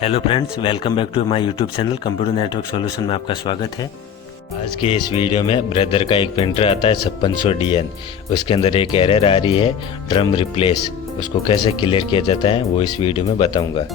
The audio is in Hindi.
Hello friends, welcome back to my YouTube channel computer network solution में आपका स्वागत है। आज के इस वीडियो में ब्रदर का एक प्रिंटर आता है 5600dn। उसके अंदर एक एरर आ रही है ड्रम रिप्लेस। उसको कैसे क्लियर किया जाता है वो इस वीडियो में बताऊंगा।